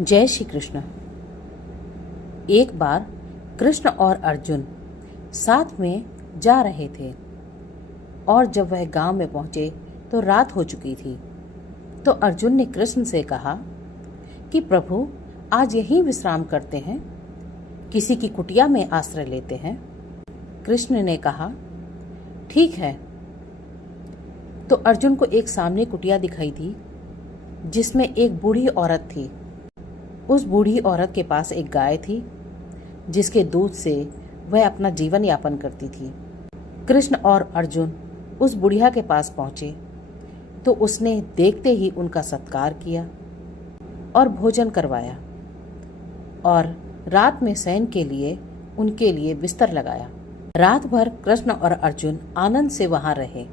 जय श्री कृष्ण। एक बार कृष्ण और अर्जुन साथ में जा रहे थे और जब वह गांव में पहुंचे तो रात हो चुकी थी। तो अर्जुन ने कृष्ण से कहा कि प्रभु, आज यहीं विश्राम करते हैं, किसी की कुटिया में आश्रय लेते हैं। कृष्ण ने कहा ठीक है। तो अर्जुन को एक सामने कुटिया दिखाई दी जिसमें एक बूढ़ी औरत थी। उस बूढ़ी औरत के पास एक गाय थी जिसके दूध से वह अपना जीवन यापन करती थी। कृष्ण और अर्जुन उस बुढ़िया के पास पहुंचे तो उसने देखते ही उनका सत्कार किया और भोजन करवाया और रात में शयन के लिए उनके लिए बिस्तर लगाया। रात भर कृष्ण और अर्जुन आनंद से वहां रहे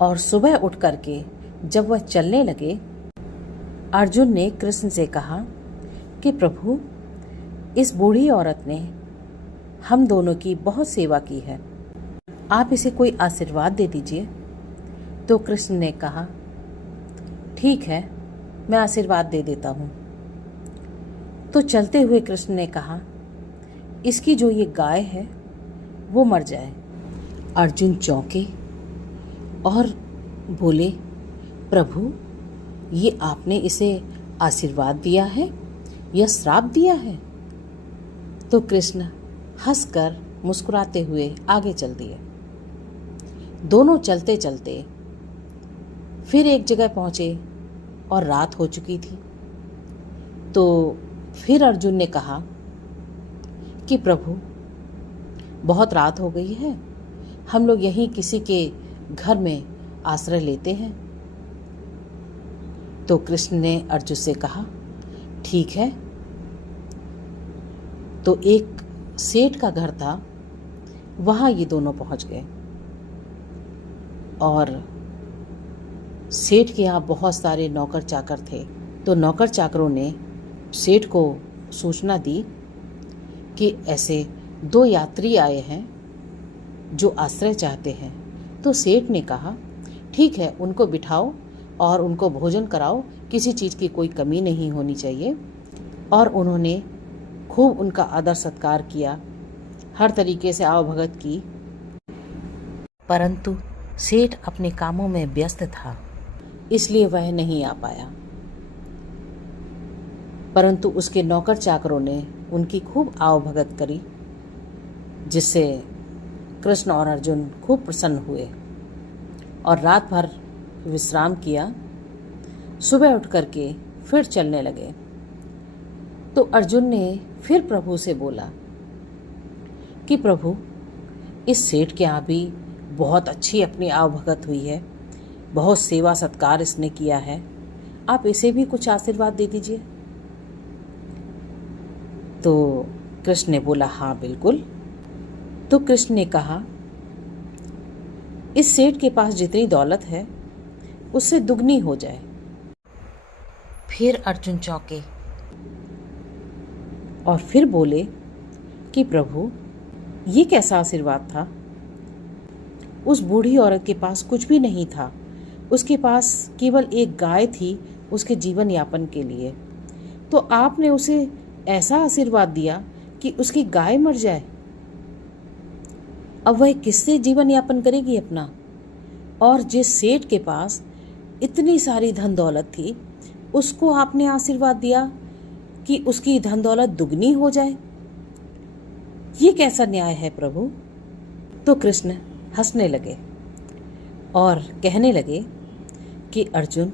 और सुबह उठ करके जब वह चलने लगे, अर्जुन ने कृष्ण से कहा कि प्रभु, इस बूढ़ी औरत ने हम दोनों की बहुत सेवा की है, आप इसे कोई आशीर्वाद दे दीजिए। तो कृष्ण ने कहा ठीक है, मैं आशीर्वाद दे देता हूँ। तो चलते हुए कृष्ण ने कहा इसकी जो ये गाय है वो मर जाए। अर्जुन चौंके और बोले प्रभु, ये आपने इसे आशीर्वाद दिया है या श्राप दिया है? तो कृष्ण हंसकर मुस्कुराते हुए आगे चल दिए। दोनों चलते चलते फिर एक जगह पहुंचे और रात हो चुकी थी। तो फिर अर्जुन ने कहा कि प्रभु, बहुत रात हो गई है, हम लोग यहीं किसी के घर में आश्रय लेते हैं। तो कृष्ण ने अर्जुन से कहा ठीक है। तो एक सेठ का घर था, वहां ये दोनों पहुंच गए और सेठ के यहाँ बहुत सारे नौकर चाकर थे। तो नौकर चाकरों ने सेठ को सूचना दी कि ऐसे दो यात्री आए हैं जो आश्रय चाहते हैं। तो सेठ ने कहा ठीक है, उनको बिठाओ और उनको भोजन कराओ, किसी चीज़ की कोई कमी नहीं होनी चाहिए। और उन्होंने खूब उनका आदर सत्कार किया, हर तरीके से आवभगत की। परंतु सेठ अपने कामों में व्यस्त था, इसलिए वह नहीं आ पाया। परंतु उसके नौकर चाकरों ने उनकी खूब आवभगत करी, जिससे कृष्ण और अर्जुन खूब प्रसन्न हुए और रात भर विश्राम किया। सुबह उठ करके फिर चलने लगे। तो अर्जुन ने फिर प्रभु से बोला कि प्रभु, इस सेठ के यहाँ भी बहुत अच्छी अपनी आवभगत हुई है, बहुत सेवा सत्कार इसने किया है, आप इसे भी कुछ आशीर्वाद दे दीजिए। तो कृष्ण ने बोला हाँ बिल्कुल। तो कृष्ण ने कहा इस सेठ के पास जितनी दौलत है उससे दुगनी हो जाए। फिर अर्जुन चौंके और फिर बोले कि प्रभु, ये कैसा आशीर्वाद था? उस बूढ़ी औरत के पास कुछ भी नहीं था, उसके पास केवल एक गाय थी उसके जीवन यापन के लिए। तो आपने उसे ऐसा आशीर्वाद दिया कि उसकी गाय मर जाए। अब वह किससे जीवन यापन करेगी अपना? और जिस सेठ के पास इतनी सारी धन दौलत थी, उसको आपने आशीर्वाद दिया कि उसकी धन दौलत दुगनी हो जाए। ये कैसा न्याय है प्रभु? तो कृष्ण हंसने लगे और कहने लगे कि अर्जुन,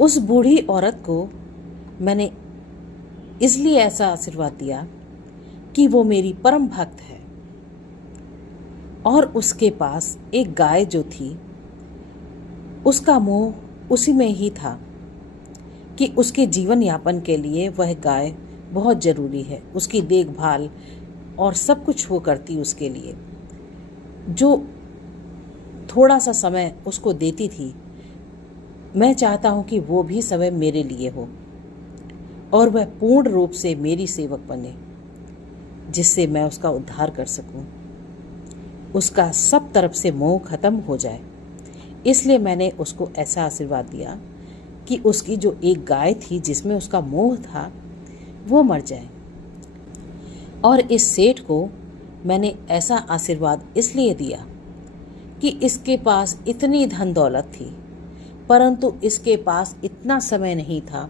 उस बूढ़ी औरत को मैंने इसलिए ऐसा आशीर्वाद दिया कि वो मेरी परम भक्त है और उसके पास एक गाय जो थी, उसका मोह उसी में ही था कि उसके जीवन यापन के लिए वह गाय बहुत ज़रूरी है, उसकी देखभाल और सब कुछ वो करती उसके लिए। जो थोड़ा सा समय उसको देती थी, मैं चाहता हूँ कि वो भी समय मेरे लिए हो और वह पूर्ण रूप से मेरी सेवक बने, जिससे मैं उसका उद्धार कर सकूं, उसका सब तरफ से मोह खत्म हो जाए। इसलिए मैंने उसको ऐसा आशीर्वाद दिया कि उसकी जो एक गाय थी जिसमें उसका मोह था वो मर जाए। और इस सेठ को मैंने ऐसा आशीर्वाद इसलिए दिया कि इसके पास इतनी धन दौलत थी, परंतु इसके पास इतना समय नहीं था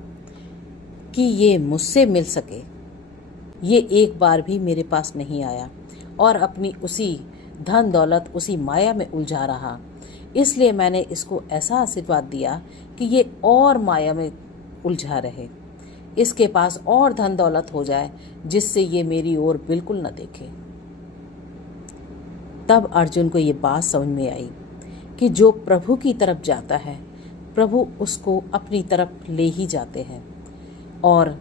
कि ये मुझसे मिल सके। ये एक बार भी मेरे पास नहीं आया और अपनी उसी धन दौलत, उसी माया में उलझा रहा। इसलिए मैंने इसको ऐसा आशीर्वाद दिया कि ये और माया में उलझा रहे, इसके पास और धन दौलत हो जाए जिससे ये मेरी ओर बिल्कुल न देखे। तब अर्जुन को ये बात समझ में आई कि जो प्रभु की तरफ जाता है, प्रभु उसको अपनी तरफ ले ही जाते हैं, और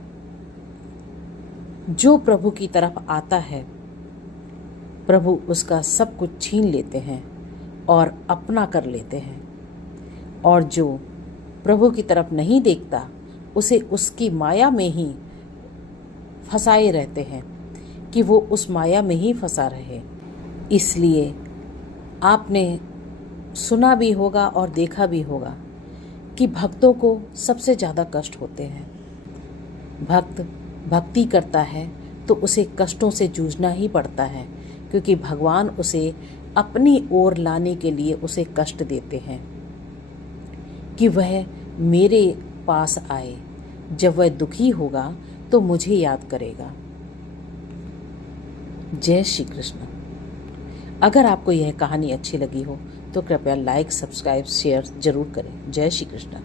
जो प्रभु की तरफ आता है, प्रभु उसका सब कुछ छीन लेते हैं और अपना कर लेते हैं। और जो प्रभु की तरफ नहीं देखता, उसे उसकी माया में ही फंसाए रहते हैं कि वो उस माया में ही फंसा रहे। इसलिए आपने सुना भी होगा और देखा भी होगा कि भक्तों को सबसे ज़्यादा कष्ट होते हैं। भक्त भक्ति करता है तो उसे कष्टों से जूझना ही पड़ता है, क्योंकि भगवान उसे अपनी ओर लाने के लिए उसे कष्ट देते हैं कि वह मेरे पास आए। जब वह दुखी होगा तो मुझे याद करेगा। जय श्री कृष्ण। अगर आपको यह कहानी अच्छी लगी हो तो कृपया लाइक, सब्सक्राइब, शेयर जरूर करें। जय श्री कृष्ण।